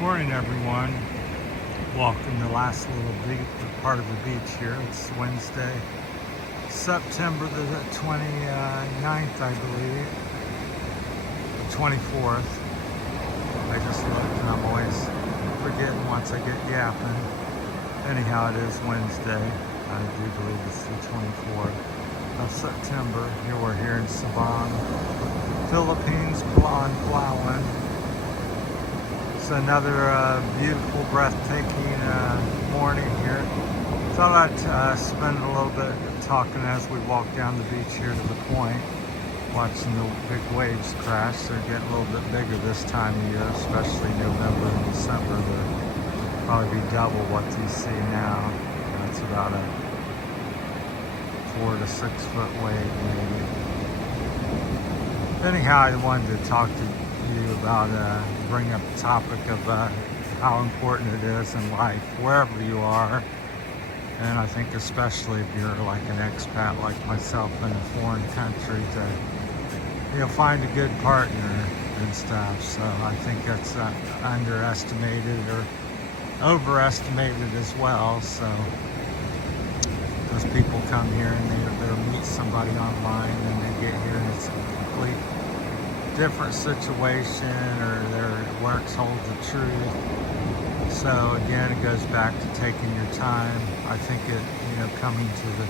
Morning, everyone. Welcome to the last little part of the beach here. It's Wednesday, September the 29th, I believe, the 24th. I just looked and I'm always forgetting once I get yapping. Anyhow, it is Wednesday. I do believe it's the 24th of September. Here we're here in Sabang, Philippines, Palawan. It's another beautiful, breathtaking morning here. Thought I'd spend a little bit talking as we walk down the beach here to the point, watching the big waves crash. They're getting a little bit bigger this time of year, especially November and December. They'll probably be double what you see now. It's about a 4 to 6 foot wave maybe. Anyhow, I wanted to talk to you about bring up the topic of how important it is in life wherever you are, and I think especially if you're like an expat like myself in a foreign country, to find a good partner and stuff. So I think that's underestimated or overestimated as well. So those people come here and they'll meet somebody online and they get here and it's a complete different situation, or their works hold the truth. So again, it goes back to taking your time. I think coming to the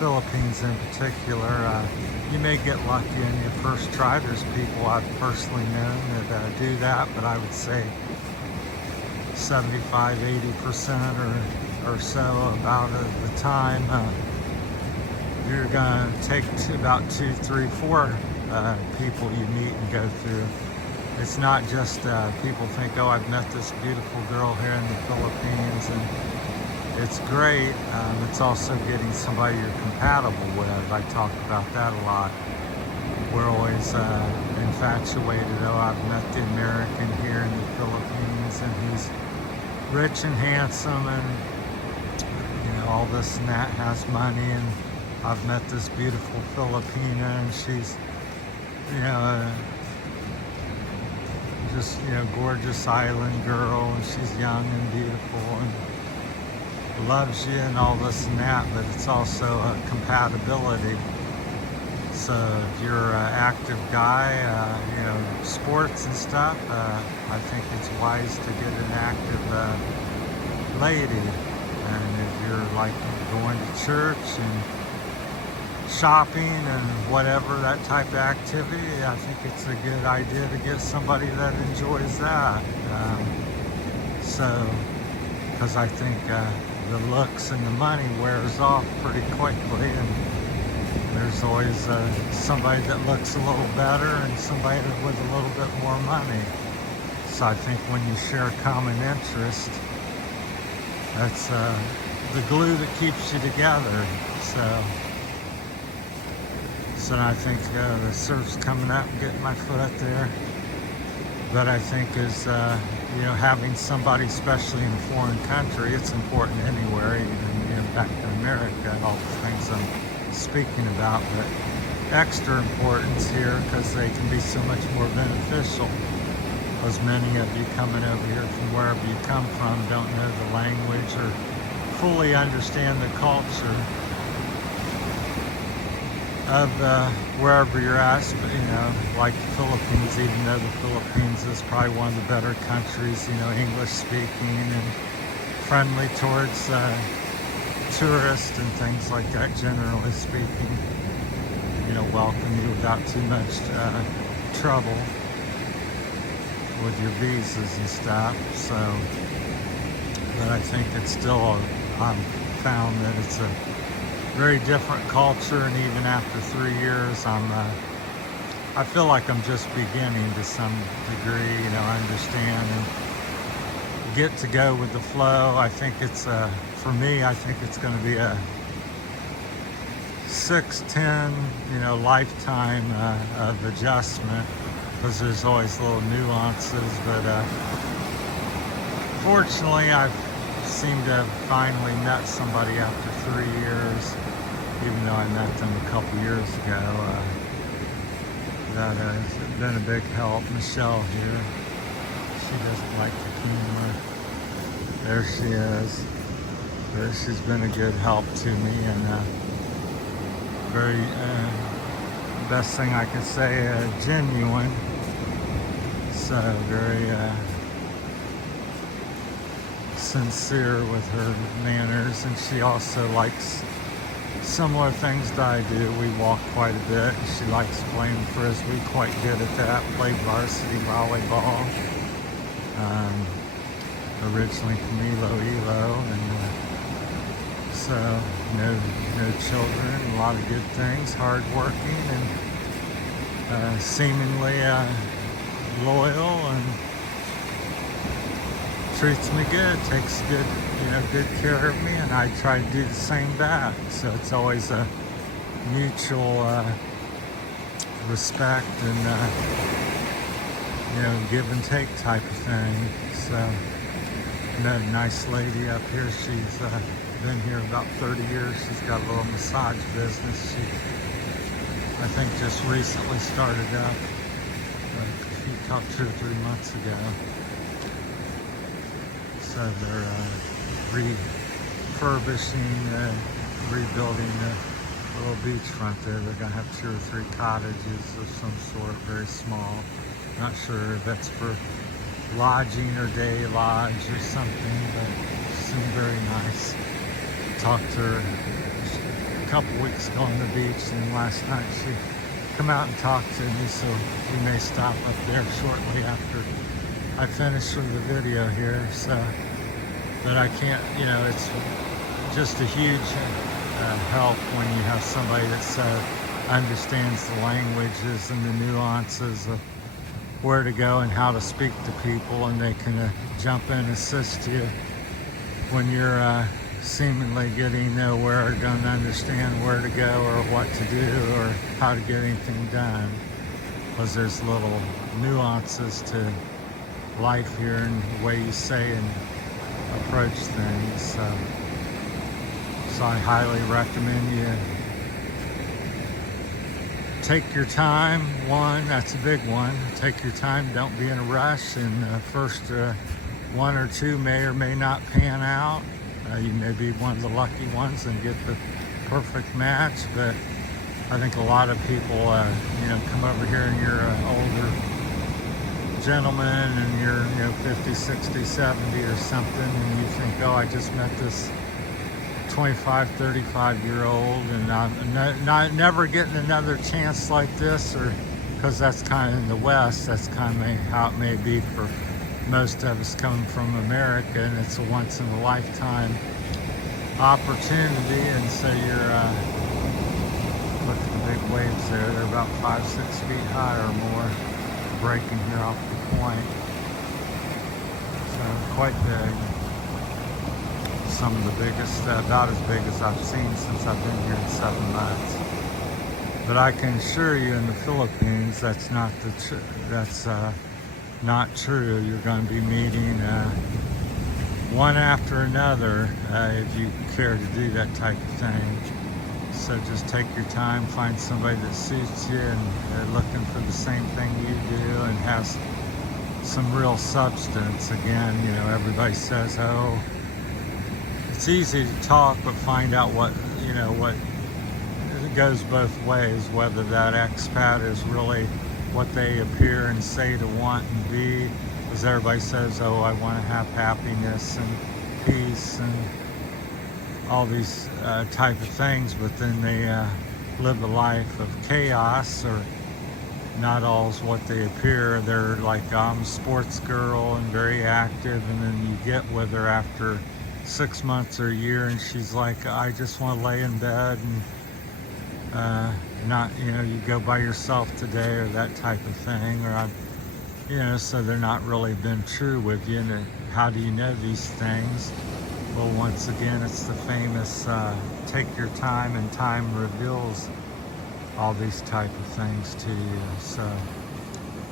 Philippines in particular, you may get lucky in your first try. There's people I've personally known that do that, but I would say 75–80% or so about the time you're gonna take about 2, 3, 4 people you meet and go through. It's not just people think, oh, I've met this beautiful girl here in the Philippines, and it's great. It's also getting somebody you're compatible with. I talk about that a lot. We're always infatuated. Oh, I've met the American here in the Philippines, and he's rich and handsome, and all this and that, has money, and I've met this beautiful Filipina, and she's just gorgeous island girl, and she's young and beautiful and loves you and all this and that, but it's also a compatibility. So if you're an active guy, sports and stuff, I think it's wise to get an active lady. And if you're like going to church and shopping and whatever, that type of activity, I think it's a good idea to get somebody that enjoys that. Because I think the looks and the money wears off pretty quickly, and there's always somebody that looks a little better and somebody with a little bit more money. So I think when you share a common interest, that's the glue that keeps you together. So I think the surf's coming up, getting my foot there. But I think is having somebody, especially in a foreign country, it's important anywhere, even back in America and all the things I'm speaking about. But extra importance here because they can be so much more beneficial. Because many of you coming over here from wherever you come from don't know the language or fully understand the culture of wherever you're at. Like the Philippines, even though the Philippines is probably one of the better countries, English speaking and friendly towards tourists and things like that, generally speaking, welcome you without too much trouble with your visas and stuff. So, but I think it's still, I've found that it's a very different culture, and even after 3 years, I feel like I'm just beginning to some degree, understand and get to go with the flow. I think it's for me, I think it's going to be a 6-10 lifetime of adjustment, because there's always little nuances. But fortunately, I've seemed to have finally met somebody after 3 years, even though I met them a couple years ago. That has been a big help. Michelle here, she doesn't like the humor. There she is. She's been a good help to me, and very best thing I could say, genuine. So very sincere with her manners, and she also likes similar things that I do. We walk quite a bit. She likes playing frisbee, quite good at that. Played varsity volleyball. Originally from Iloilo, and so no children. A lot of good things. Hardworking and seemingly loyal, and treats me good, takes good care of me, and I try to do the same back. So it's always a mutual respect and give and take type of thing. So nice lady up here. She's been here about 30 years. She's got a little massage business. She, I think, just recently started up. She talked 2 or 3 months ago. So they're refurbishing, rebuilding the little beachfront there. They're going to have 2 or 3 cottages of some sort, very small. Not sure if that's for lodging or day lodge or something, but it seemed very nice. Talked to her a couple weeks ago on the beach, and last night she come out and talked to me, so we may stop up there shortly after I finish with the video here. So, but I can't, it's just a huge help when you have somebody that understands the languages and the nuances of where to go and how to speak to people, and they can jump in and assist you when you're seemingly getting nowhere or don't understand where to go or what to do or how to get anything done, because there's little nuances to life here and the way you say and approach things. So I highly recommend you take your time. One, that's a big one. Take your time. Don't be in a rush. And first 1 or 2 may or may not pan out. You may be one of the lucky ones and get the perfect match. But I think a lot of people, come over here and you're an older gentleman and you're 50, 60, 70 or something, and you think, oh, I just met this 25, 35-year-old, and I'm not never getting another chance like this, or because that's kind of in the West, that's kind of how it may be for most of us coming from America, and it's a once-in-a-lifetime opportunity. And so you're look at the big waves there. They're about 5, 6 feet high or more, breaking here off the point. So quite big. Some of the biggest, about as big as I've seen since I've been here in 7 months. But I can assure you, in the Philippines, that's not not true. You're going to be meeting one after another if you care to do that type of thing. So just take your time, find somebody that suits you and they're looking for the same thing you do and has some real substance. Again, everybody says, oh, it's easy to talk, but find out what it goes both ways, whether that expat is really what they appear and say to want and be, because everybody says, oh, I want to have happiness and peace and all these type of things, but then they live a life of chaos, or not all's what they appear. They're like, I'm a sports girl and very active, and then you get with her after 6 months or a year and she's like, I just want to lay in bed and not, you go by yourself today, or that type of thing, or so they're not really been true with you. And how do you know these things? Well, once again, it's the famous take your time, and time reveals all these type of things to you. So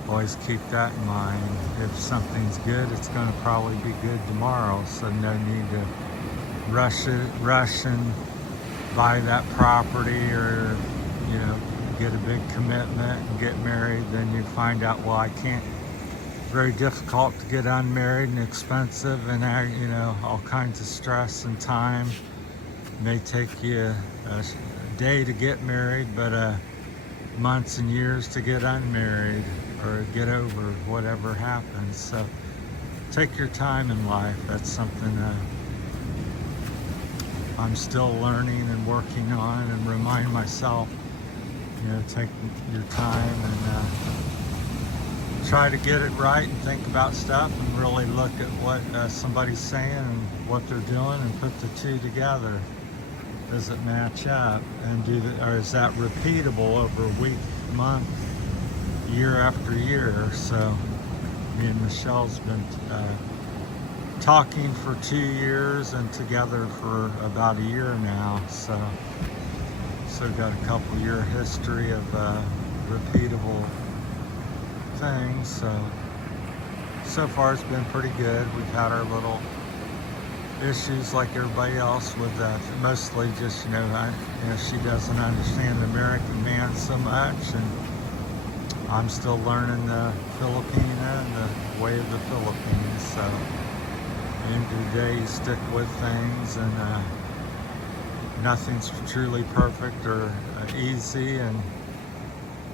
always keep that in mind. If something's good, it's going to probably be good tomorrow. So no need to rush and buy that property, or get a big commitment and get married. Then you find out, well, I can't very difficult to get unmarried and expensive, and you know, all kinds of stress and time. It may take you a day to get married, but months and years to get unmarried or get over whatever happens. So take your time in life. That's something I'm still learning and working on, and remind myself, you know, take your time and try to get it right and think about stuff and really look at what somebody's saying and what they're doing and put the two together. Does it match up, and or is that repeatable over a week, month, year after year? So me and Michelle's been talking for 2 years and together for about a year now. So got a couple year history of repeatable things. So far it's been pretty good. We've had our little issues like everybody else with mostly just, you know, she doesn't understand the American man so much, and I'm still learning the Filipina and the way of the Philippines. So at the end of the day, you stick with things, and nothing's truly perfect or easy, and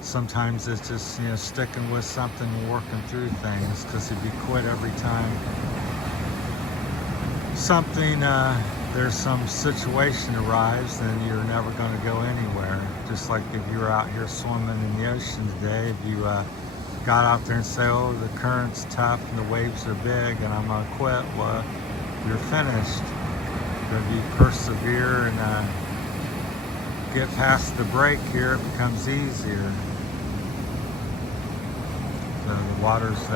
sometimes it's just, you know, sticking with something and working through things, because if you quit every time something, there's some situation arrives, then you're never going to go anywhere. Just like if you're out here swimming in the ocean today, if you got out there and say, oh, the current's tough and the waves are big and I'm going to quit, well, you're finished. But if you persevere and get past the break here, it becomes easier. So the water's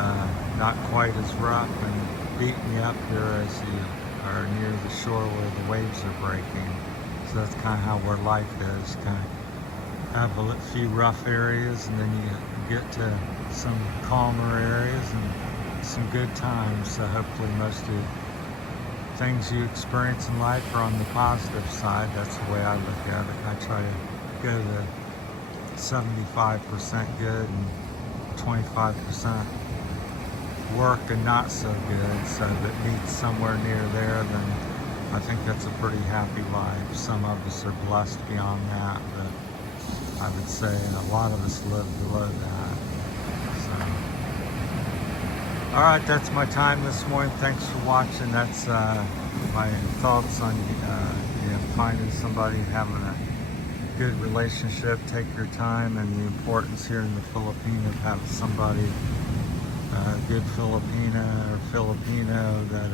not quite as rough and beating you up here as you are near the shore where the waves are breaking. So that's kind of how where life is. Kind of have a few rough areas, and then you get to some calmer areas and some good times. So hopefully most of the things you experience in life are on the positive side. That's the way I look at it. I try to go to 75% good and 25% work and not so good. So if it meets somewhere near there, then I think that's a pretty happy life. Some of us are blessed beyond that, but I would say a lot of us live below that. So, all right, that's my time this morning. Thanks for watching. That's my thoughts on you know, finding somebody, having a good relationship. Take your time, and the importance here in the Philippines of having somebody, good Filipina or Filipino, that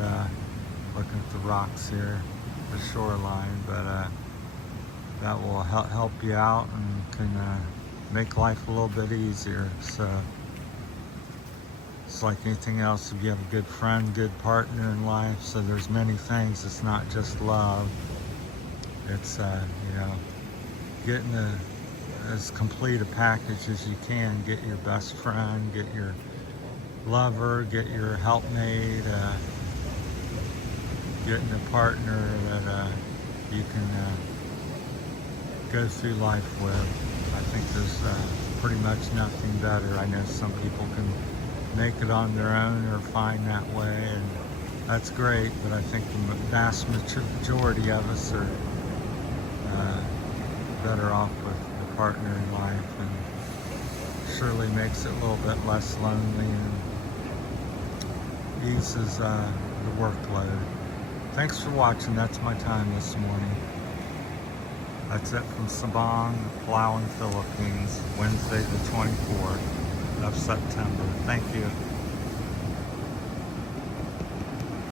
looking at the rocks here, the shoreline, but that will help you out and can make life a little bit easier. So it's like anything else. If you have a good friend, good partner in life, so there's many things. It's not just love. It's you know, getting as complete a package as you can. Get your best friend, get your lover, get your helpmate, getting a partner that you can go through life with. I think there's pretty much nothing better. I know some people can make it on their own or find that way, and that's great, but I think the vast majority of us are better off with a partner in life, and surely makes it a little bit less lonely and eases the workload. Thanks for watching. That's my time this morning. That's it from Sabang, Palawan, Philippines, Wednesday the 24th of September. Thank you.